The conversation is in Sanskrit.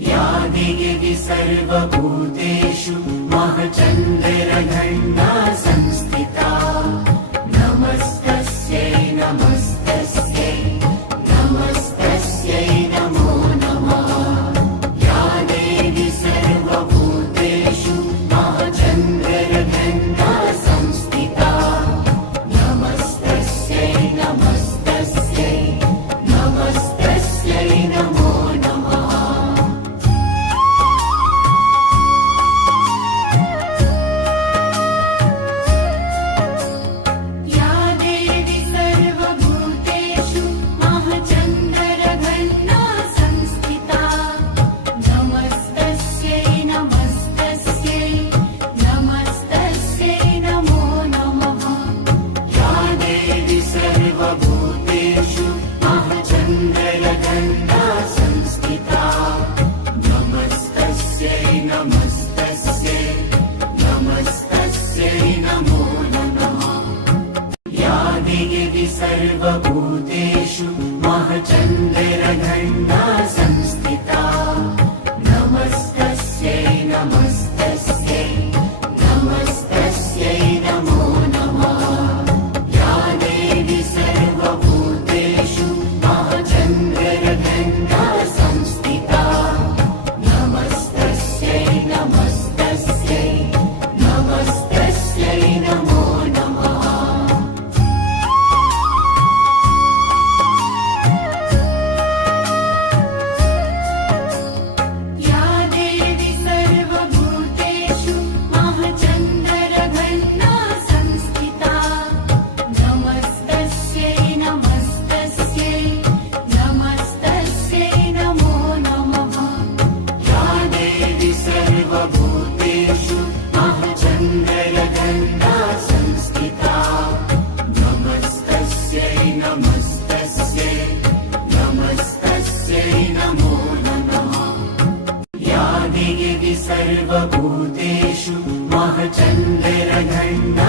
या देवी सर्वभूतेषु महचन्द्रघण्टा संस्थिता नमस्तस्यै नमस्तस्यै नमस्तस्यै नमो नमः। या देवी सर्वभूतेषु महचन्द्रघण्टा संस्थिता नमस्तस्यै नमस्तस्यै नमस्तस्यै नमो नमः। या देवी सर्वभूतेषु महचन्द्रघण्टा संस्थिता नमस्तस्यै नमस्तस्यै नमस्तस्यै नमो नमः। या देवी सर्वभूतेषु महचन्द्रघण्टा संस्थिता नमस्तस्यै नमस्तस्यै नमस्तस्यै नमो नमः। या देवी सर्वभूतेषु महचन्द्रघण्टा संस्थिता नमस्तस्यै नमस्तस्यै नमस्तस्यै नमो नमः। या देवी सर्वभूतेषु महचन्द्रघण्टा संस्थिता नमस्तस्यै नमस्तस्यै नमस्तस्यै नमो नमः। या देवी सर्वभूतेषु महचन्द्रघण्टा संस्थिता नमस्तस्यै नमस्तस्यै नमस्तस्यै नमो नमः। या देवी सर्वभूतेषु महचन्द्रघण्टा संस्थिता नमस्तस्यै नमस्तस्यै नमस्तस्यै नमो नमः। या देवी सर्वभूतेषु महचन्द्रघण्टा